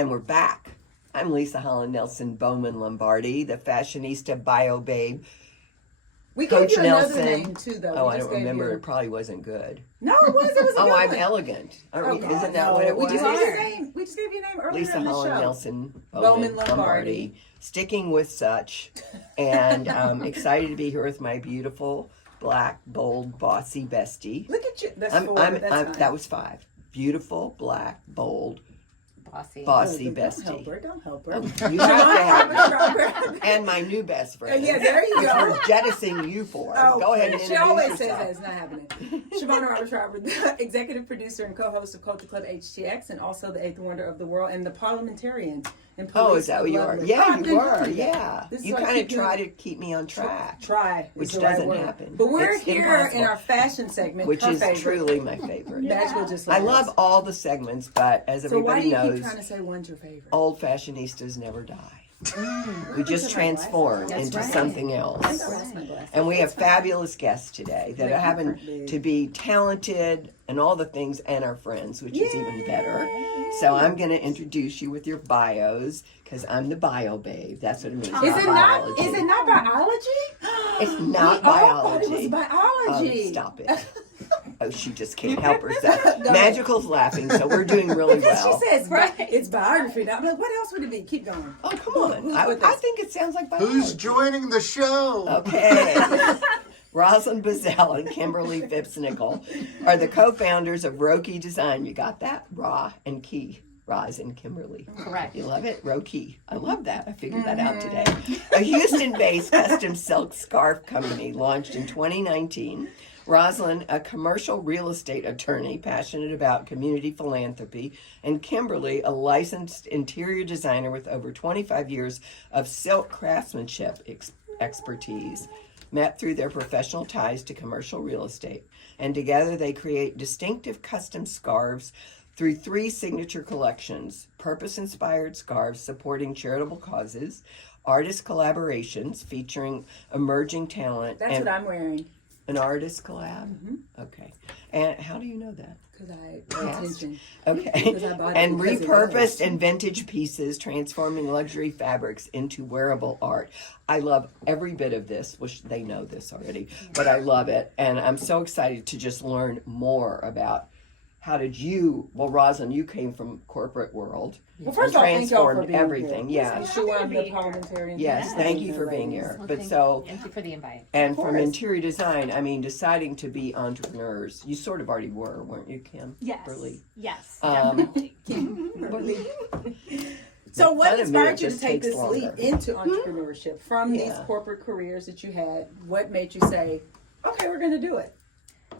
And we're back. I'm Leisa Holland-Nelson Bowman Lombardi, the fashionista bio babe. We Coach gave you another Nelson. name too, though. Oh, I don't remember. It probably wasn't good. No, it was. It was a Oh, good I'm one. elegant. Okay. Isn't that what it was? We just gave you a name. We just gave you a name earlier Leisa in the show. Holland-Nelson Bowman Lombardi. Sticking with such, and excited to be here with my beautiful, black, bold, bossy bestie. Look at you. That's four. That's fine. That was 5. Beautiful, black, bold, bossy bestie. Don't help her. Oh, you have to have me. And my new best friend. Yeah, there you go. We're jettisoning you for. Oh, go ahead and she introduce always yourself. says that. It's not happening. Shavonnah Schreiber, the executive producer and co-host of Culture Club HTX, and also the 8th wonder of the world, and the parliamentarian. Oh, is that what you are? Yeah, you were. Yeah. Yeah. You kind of try to keep me on track. Which doesn't happen. But we're It's here impossible. in our fashion segment, which is favorite. truly my favorite. Magical, just I like love us. all the segments, but as So why do everybody you knows, keep trying to say one's your favorite? old fashionistas never die. We just transform into something else. And we have fabulous guests today that happen to be talented and all the things, and our friends, which is even better. So I'm going to introduce you with your bios, because I'm the bio babe. That's what it means. Is it not biology? It's not I biology. thought it was biology. Oh, stop it. Oh, she just can't help herself. Magical's laughing, so we're doing really well. She says it's biography. Now, I'm like, what else would it be? Keep going. Oh, come on. I think it sounds like biology. Who's joining the show? Okay. Roslyn, Bazzelle, and Kimberly Phipps Nichol are the co-founders of Roki Design. You got that? Ra and Key. Roz and Kimberly. Correct. You love it? Roki. I love that. I figured that out today. A Houston-based custom silk scarf company launched in 2019. Roslyn, a commercial real estate attorney passionate about community philanthropy, and Kimberly, a licensed interior designer with over 25 years of silk craftsmanship expertise, met through their professional ties to commercial real estate. And together they create distinctive custom scarves through 3 signature collections: purpose-inspired scarves supporting charitable causes, artist collaborations featuring emerging talent. That's what I'm wearing. An artist collab? Mm-hmm. Okay. And how do you know that? Because I pay attention. Okay. Because I bought it And because it repurposed does. and vintage pieces, transforming luxury fabrics into wearable art. I love every bit of this, which they know this already, but I love it. And I'm so excited to just learn more about how did you, well, Roslyn, you came from corporate world. Well, first of all, thank y'all for transformed being everything. here. Yes. She wanted the parliamentarian. Yes, thank you for being here. Well, But thank so, you for the invite. and Of from course. interior design, I mean, deciding to be entrepreneurs, you sort of already were, weren't you, Kim? Yes. Burley? Yes. Definitely. So what Fun of me, it inspired you to just take takes this leap longer. into entrepreneurship from these Yeah. corporate careers that you had? What made you say, okay, we're going to do it?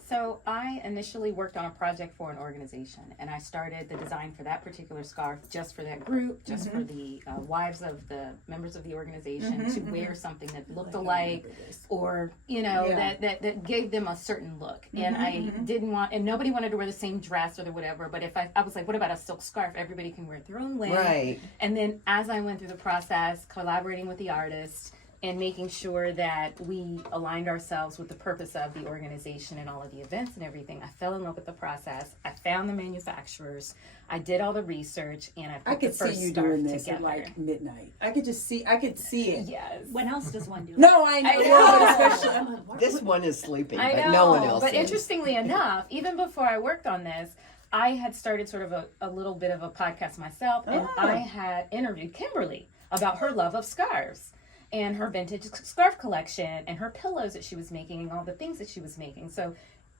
So I initially worked on a project for an organization, and I started the design for that particular scarf just for that group, just for the wives of the members of the organization to wear something that looked alike, or that gave them a certain look. And I didn't want, and nobody wanted to wear the same dress or the whatever. But if I was like, what about a silk scarf? Everybody can wear it their own way. Right. And then as I went through the process, collaborating with the artist, and making sure that we aligned ourselves with the purpose of the organization and all of the events and everything, I fell in love with the process. I found the manufacturers. I did all the research, and I put I could the first see you scarf doing this together. at like midnight. I could see it. Yes. When else does one do it? No, I know. I know. Well, but especially, I'm like, what? This one is sleeping, I but know, no one else but is. interestingly enough, even before I worked on this, I had started sort of a little bit of a podcast myself, and I had interviewed Kimberly about her love of scarves and her vintage scarf collection and her pillows that she was making and all the things that she was making. So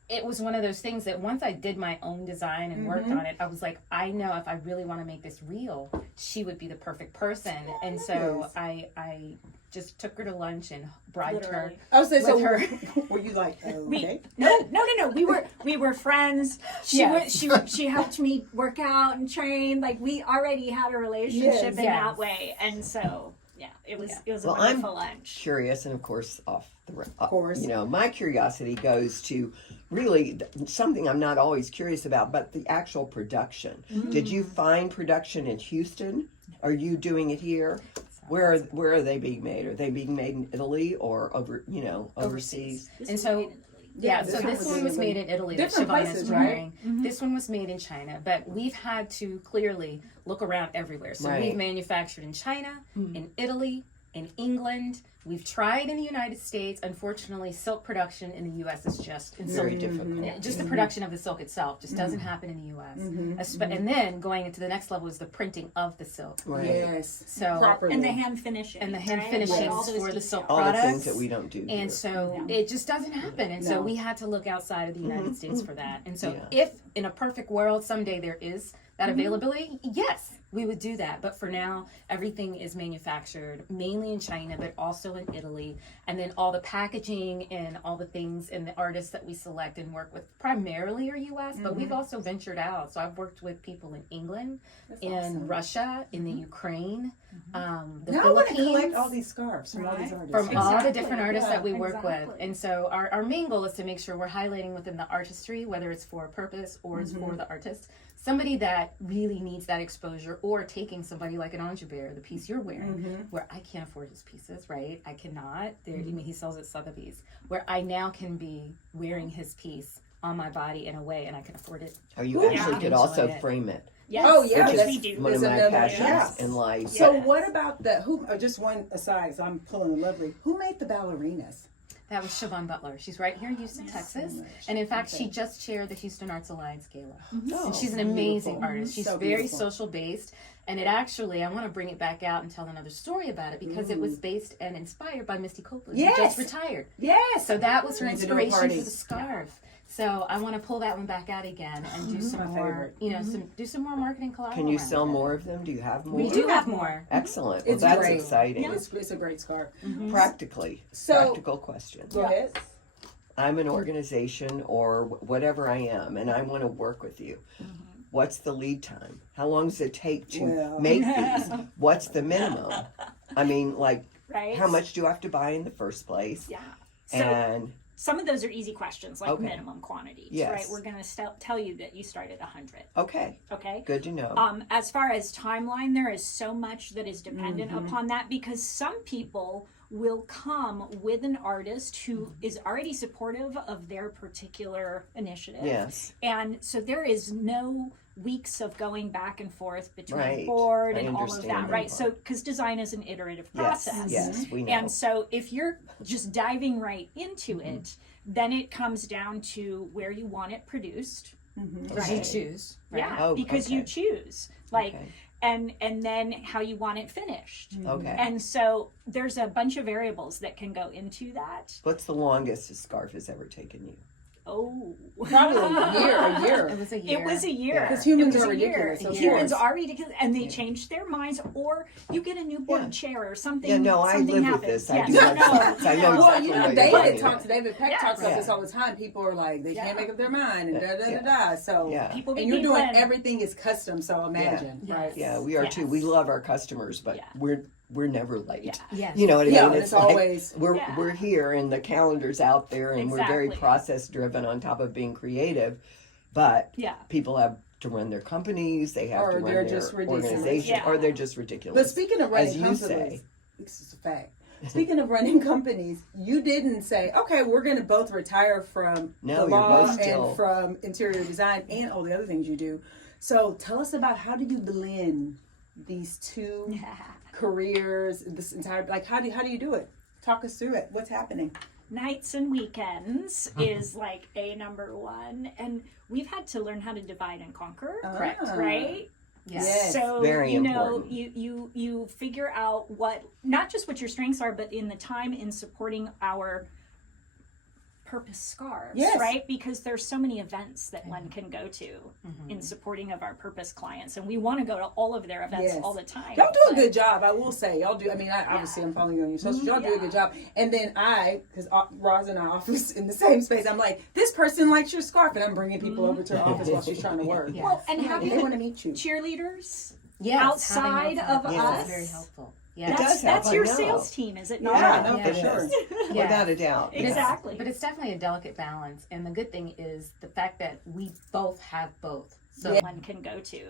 it was one of those things that once I did my own design and worked on it, I was like, I know if I really want to make this real, she would be the perfect person. And so I just took her to lunch and bribed her. I was saying, so her. were you like, okay? No. We were friends. She helped me work out and train. Like we already had a relationship in that way, and so it was a Well, wonderful I'm lunch. curious, and of course, Of course. my curiosity goes to really something I'm not always curious about, but the actual production. Did you find production in Houston? Are you doing it here? Where are they being made? Are they being made in Italy or overseas? And so Yeah, so this one was made in Italy that Different Shavonnah places, is wearing. This one was made in China, but we've had to clearly look around everywhere. So Right. we've manufactured in China, in Italy, in England. We've tried in the United States. Unfortunately, silk production in the U.S. is just Very difficult. just the production of the silk itself just doesn't happen in the U.S. And then going into the next level is the printing of the silk. Right. Yes. So Properly. And the hand finishing. and the hand right? finishings All those for the silk details. All the products. things that we don't do here. And so it just doesn't happen. And so No. we had to look outside of the United States for that. And so Yeah. if in a perfect world someday there is that availability, yes, we would do that. But for now, everything is manufactured mainly in China, but also in Italy. And then all the packaging and all the things and the artists that we select and work with primarily are U.S., but we've also ventured out. So I've worked with people in England, in Russia, in the Ukraine, the Now I want to Philippines. collect all these scarves from all these artists. From all the Exactly. different artists Yeah, that we work with. exactly. And so our main goal is to make sure we're highlighting within the artistry, whether it's for a purpose or it's for the artist, somebody that really needs that exposure, or taking somebody like an Anjoubeer, the piece you're wearing, where I can't afford his pieces, right? I cannot. I mean, he sells at Sotheby's, where I now can be wearing his piece on my body in a way, and I can afford it. Or you Yeah. actually could Enjoy also it. frame it. Yes. Oh, yeah, Which that's- we is do. one of There's my another- passions yeah. in life. So Yes. what about the just one aside? So I'm pulling a lovely. Who made the ballerinas? That was Siobhan Butler. She's right here in Houston, Texas. much. And in fact, she just chaired the Houston Arts Alliance Gala. Oh, And she's an amazing beautiful. artist. She's So very beautiful. social based. And it actually, I want to bring it back out and tell another story about it because it was based and inspired by Misty Copeland, who Yes. just retired. Yes. So that was her Need to do a inspiration party. for the scarf. So I want to pull that one back out again and do some My more, favorite. do some more marketing collateral. Can you around sell it. more of them? Do you have more? We do have more. Excellent. Well, It's that's great. exciting. It's a great scarf. Practically. So- Practical question. Go ahead. I'm an organization or whatever I am, and I want to work with you. What's the lead time? How long does it take to Well. make these? What's the minimum? I mean, like, Right. how much do you have to buy in the first place? Yeah. So And some of those are easy questions, like Okay. minimum quantities, Yes. right? We're going to tell you that you start at 100. okay, Okay. good to know. As far as timeline, there is so much that is dependent upon that because some people will come with an artist who is already supportive of their particular initiative. Yes. And so there is no weeks of going back and forth between Right. board I and all of understand that, that right? part. So, because design is an iterative Yes, process. yes, we know. And so if you're just diving right into it, then it comes down to where you want it produced. Because you choose. Right? Yeah, Oh, because okay. you choose. Like Okay. and then how you want it finished. Okay. And so there's a bunch of variables that can go into that. What's the longest a scarf has ever taken you? Oh. Probably a year. It was a year. It was a year. Because humans It was are a year. ridiculous, of Humans course. are ridiculous, and they change their minds, or you get a newborn Yeah. chair or something. Yeah, no, I something live happens. with this. I Yes. do have sons. I know Well, exactly you know, what you're talking about. David Peck Yes. talks about this Yeah. all the time. People are like, they Yeah. can't make up their mind and da da da Yeah. da. So, Yeah. People and you're be doing blend. everything is custom. So imagine, Yeah. right? Yeah, we are too. We Yes. love our customers, but Yeah. we're never late. Yeah. Yes. You know what I Yeah, mean? it's always- we're Yeah. we're here and the calendar's out there and we're very Exactly. process driven on top of being creative, but Yeah. people have to run their companies, they have Or to run they're their just ridiculous. organization, Yeah. or they're just ridiculous. But speaking of running as you companies, say. this is a fact. Speaking of running companies, you didn't say, okay, we're going to both retire from No, the you're law both still- and from interior design and all the other things you do. So tell us about how do you blend these two careers, this entire, like how do you do it? Talk us through it. What's happening? Nights and weekends is like a number one, and we've had to learn how to divide and conquer. Correct. Right? Yes. Yes. So Very you know, important. you figure out what not just what your strengths are, but in the time in supporting our purpose scarves, Yes. right? Because there's so many events that one can go to in supporting of our purpose clients, and we want to go to all of their events Yes. all the time. Y'all do a but- good job, I will say. Y'all do. I mean, obviously I'm following you on your socials. Y'all do a good job. And then because Roz and I office in the same space, I'm like, this person likes your scarf, and I'm bringing people over to the office while she's trying to work. Yeah. Well, and They having want to meet you. cheerleaders Yes, outside having of yes, us. is very helpful. Yeah. It does help, That's I your know. sales team, is it not? Yeah, no, It for is. sure. Yeah. Without a doubt. It is- Exactly. But it's definitely a delicate balance. And the good thing is the fact that we both have both. So One can go to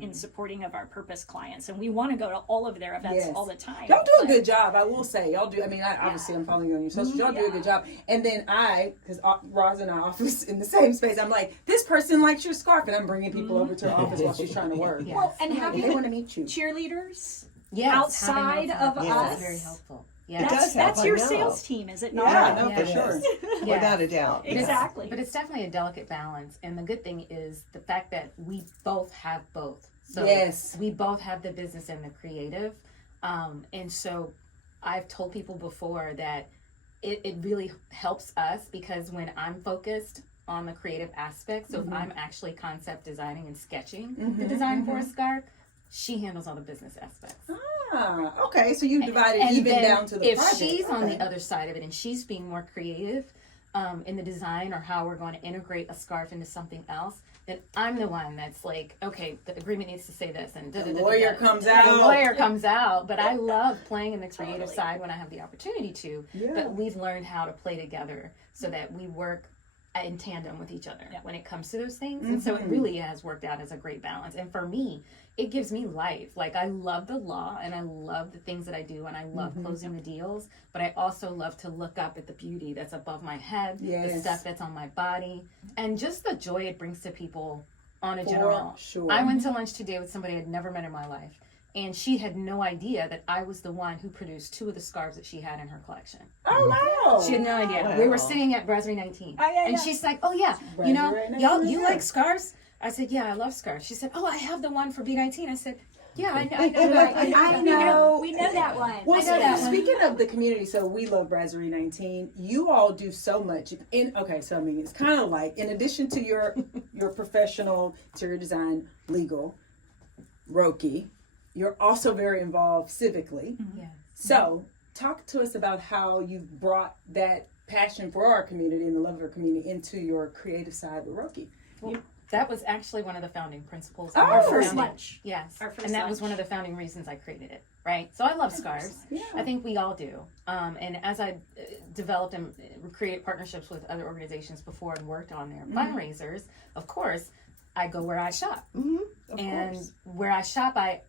in supporting of our purpose clients, and we want to go to all of their events Yes. all the time. Y'all do a but- good job, I will say. Y'all do. I mean, obviously, I'm following you on your socials. Y'all do a good job. And then because Roz and I office in the same space, I'm like, this person likes your scarf, and I'm bringing people over to her office while she's trying to work. Yeah. Well, and They having want to meet you. cheerleaders yes, outside having of those us. is very helpful. It Yeah. does help, that's I your know. sales team, is it not? Yeah, no, Yeah. for It sure. is. Yeah. Without a doubt. It is- Exactly. But it's definitely a delicate balance. And the good thing is the fact that we both have both. So Yes. we both have the business and the creative. And so I've told people before that it really helps us because when I'm focused on the creative aspect, so if I'm actually concept designing and sketching the design for a scarf, she handles all the business aspects. Ah, okay. So you divided And even then down to the if project. she's on Okay. the other side of it and she's being more creative in the design or how we're going to integrate a scarf into something else, then I'm the one that's like, okay, the agreement needs to say this, and The lawyer comes out. The lawyer comes out. But I love playing in the creative Totally. side when I have the opportunity to. Yeah. But we've learned how to play together so that we work in tandem with each other when it comes to those things. And so it really has worked out as a great balance. And for me, it gives me life. Like I love the law and I love the things that I do and I love closing the deals, but I also love to look up at the beauty that's above my head, the Yes. stuff that's on my body, and just the joy it brings to people on a For general. sure. I went to lunch today with somebody I'd never met in my life. And she had no idea that I was the one who produced 2 of the scarves that she had in her collection. Oh, wow. She had no idea. Wow. We were sitting at Brasserie 19. Oh, yeah, and yeah. she's like, oh, yeah, you know, Brasserie 19, y'all, you yeah. like scarves? I said, yeah, I love scarves. She said, oh, I have the one for B19. I said, yeah, I know. I know. We know that one. Well, I know that one. speaking of the community, so we love Brasserie 19. You all do so much. So I mean, it's kind of like, in addition to your professional interior design, legal, Roki, you're also very involved civically. Yeah. So talk to us about how you've brought that passion for our community and the love of our community into your creative side with Roki. Well, that was actually one of the founding principles. Oh, of our first founding- lunch. Yes. Our first And that was lunch. one of the founding reasons I created it, right? So I love scarves. Yeah. I think we all do. And as I developed and created partnerships with other organizations before and worked on their fundraisers, of course, I go where I shop. Of And course. where I shop, I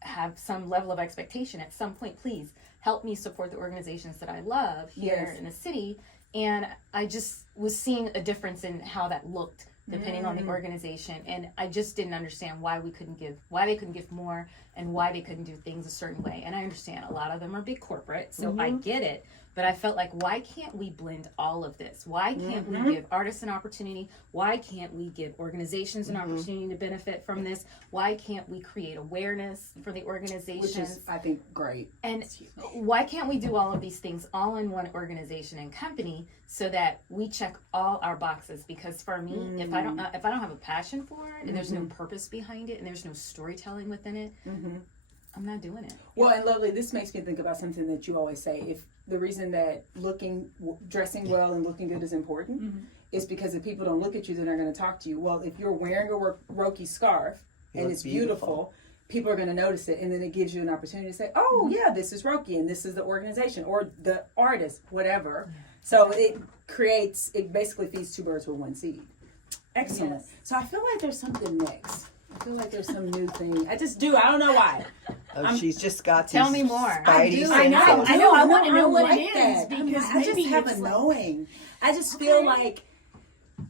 have some level of expectation. At some point, please help me support the organizations that I love here Yes. in the city. And I just was seeing a difference in how that looked depending on the organization, and I just didn't understand why they couldn't give more, and why they couldn't do things a certain way. And I understand a lot of them are big corporate, so I get it. But I felt like, why can't we blend all of this? Why can't we give artists an opportunity? Why can't we give organizations an opportunity to benefit from this? Why can't we create awareness for the organizations? Which is, I think, great. And why can't we do all of these things all in one organization and company so that we check all our boxes? Because for me, if I don't have a passion for it, and there's no purpose behind it, and there's no storytelling within it, I'm not doing it. Well, and lovely, this makes me think about something that you always say. If the reason that dressing well and looking good is important is because if people don't look at you, they're not going to talk to you. Well, if you're wearing a Roki scarf and look it's beautiful, people are going to notice it, and then it gives you an opportunity to say, oh, yeah, this is Roki, and this is the organization, or the artist, whatever. So it basically feeds 2 birds with 1 seed. Excellent. Yes. So I feel like there's something next. I feel like there's some new thing. I just do. I don't know why. Oh, she's just got Tell these me more. spidey do. senses. I know. I want to know what like it is that. because I just maybe have it's a like- knowing. I just feel like.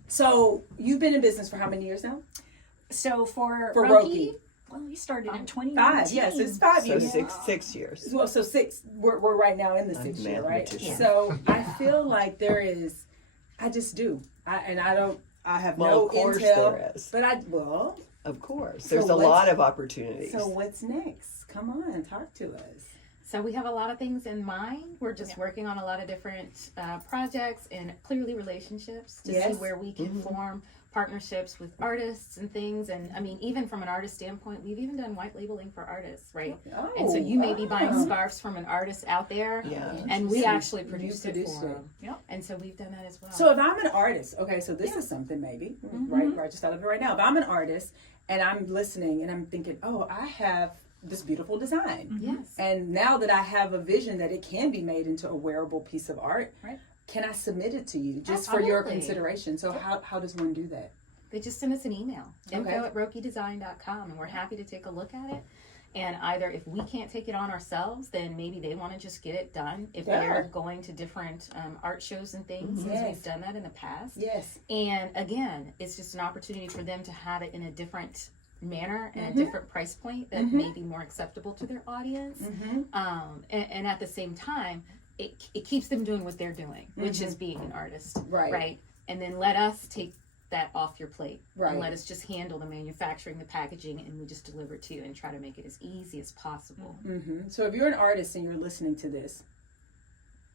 So you've been in business for how many years now? So for For Roki, Roki. well, we started in 2019. 5. Yes, it's 5 So years. 6 years. Well, so 6. We're right now in the 6th year, right? mathematician. So I feel like there is. I just do. I have Well, no of course intel. there is. But Of course. So There's a what's- lot of opportunities. so what's next? Come on, talk to us. So we have a lot of things in mind. We're just working on a lot of different projects and clearly relationships to see where we can form partnerships with artists and things. And I mean, even from an artist standpoint, we've even done white labeling for artists, right? Oh, And so you may be buying wow. scarves from an artist out there, Yeah. and we actually You produced it produced for it. them. Yep. And so we've done that as well. So if I'm an artist, okay, so this is something maybe, right? Just thought of it right now. If I'm an artist and I'm listening and I'm thinking, oh, I have this beautiful design. Yes. And now that I have a vision that it can be made into a wearable piece of art, Right. can I submit it to you just for your Absolutely. consideration? So how does one do that? They just send us an email, Okay. info@rokidesign.com, and we're happy to take a look at it. And either if we can't take it on ourselves, then maybe they want to just get it done. If Yeah. they're going to different art shows and things, since Yes. we've done that in the past. Yes. And again, it's just an opportunity for them to have it in a different manner and Mm-hmm. a different price point that may be more acceptable to their audience. Mm-hmm. And at the same time, it keeps them doing what they're doing, which is being an artist. Right. Right. And then let us take that off your plate. Right. And let us just handle the manufacturing, the packaging, and we just deliver it to you and try to make it as easy as possible. Mm-hmm. So if you're an artist and you're listening to this,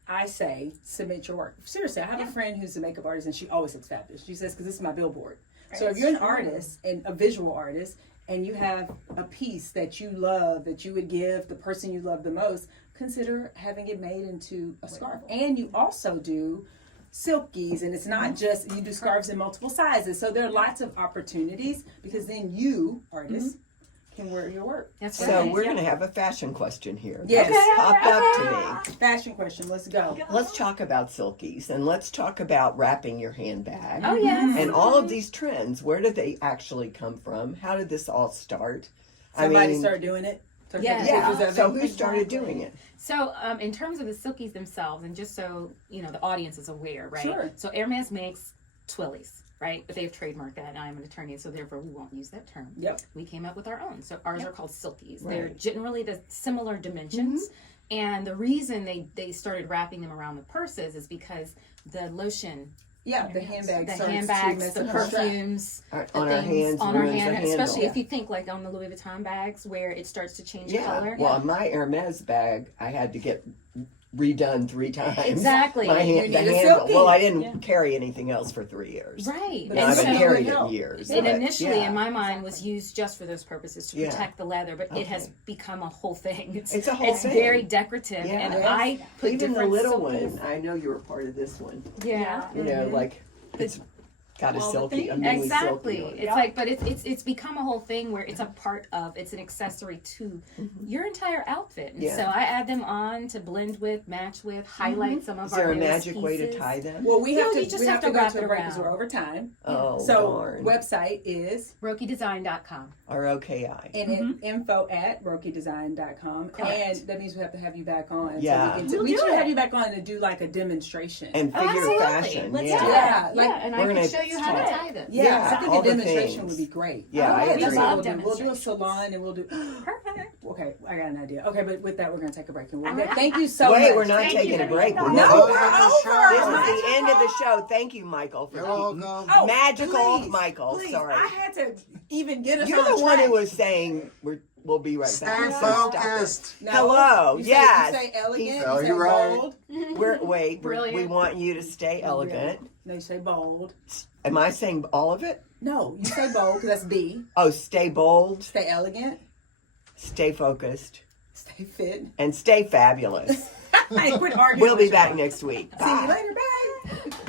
I say submit your work. Seriously, I have a friend who's a makeup artist and she always looks fabulous. She says, because this is my billboard. So if you're an artist and a visual artist and you have a piece that you love, that you would give the person you love the most, consider having it made into a scarf. And you also do silkies, and it's not just, you do scarves in multiple sizes. So there are lots of opportunities because then you, artists, can wear your work. That's So right. we're going to have a fashion question here. Yes. That just popped up to me. Fashion question, let's go. Let's talk about silkies and let's talk about wrapping your handbag. Oh, yes. And all of these trends, where did they actually come from? How did this all start? Somebody start doing it. Start Yeah. taking pictures Yeah. of So it. who started doing it? So, in terms of the silkies themselves, and just so the audience is aware, right? Sure. So, Hermes makes twillies, right? But they've trademarked that, and I'm an attorney, so therefore we won't use that term. Yep. We came up with our own. So, ours are called silkies. Right. They're generally the similar dimensions, and the reason they started wrapping them around the purses is because the lotion, Yeah, the handbags. the started to handbags, mess the up the strap. perfumes, On the our things hands, on our ruins the hand, handle. especially if you think like on the Louis Vuitton bags where it starts to change Yeah. color. Well, on my Hermes bag, I had to get redone 3 times. Exactly. My You hand, the need a handle. silky. Well, I didn't carry anything else for 3 years. Right. But And I And haven't so- carried it in help. years. It but, initially, yeah. in my mind, was used just for those purposes to Yeah. protect the leather, but it has Okay. become a whole thing. It's a whole thing. very decorative, Yeah. and Yes. I put Even the different little silkies- one, I know you were part of this one. Yeah. You know, like it's got a All the silky, a things. mini Exactly. silky on it. It's like, but it's become a whole thing where it's a part of, it's an accessory to your entire outfit. And Yeah. so I add them on to blend with, match with, highlight some of Is our there a newest magic way to pieces. tie them? Well, we No, have you to just we have have to to go wrap to it a break because around. we're over time. Oh, So darn. website is RokiDesign.com. ROKI. and info at rokidesign.com. Correct. And that means we have to have you back on. Yeah. So We'll we do should it. have you back on to do like a demonstration. And figure Absolutely. fashion. Let's yeah. do it. Yeah, like- yeah, and We're I can gonna show you how to talk. tie them. yeah, Yeah, I think all a the demonstration things. would be great. Yeah, I that's agree. what Love we'll do. We'll do a demonstrations. salon and we'll do. Perfect. Okay, I got an idea. Okay, but with that, we're going to take a break. And we'll thank you so much. Wait, we're not Thank you taking for a break. being We're on. No, not. we're This is over. This is the end of the show. Thank you, Michael, for You're keeping- welcome. Oh, Magical please, Michael. please. Sorry. I had to even get us You're on the one track. who was saying we'll be right Stay back. So stop it. focused. No, Hello, you yes. Say, you say elegant. Oh, you say you're right. bold. We Brilliant. want you to stay elegant. No, you say bold. Am I saying all of it? No, you say bold because that's B. Oh, stay bold, Stay elegant. stay focused, Stay fit. and stay fabulous. Hey, quit arguing. We'll be with back y'all. next week. See you Bye. later. Bye.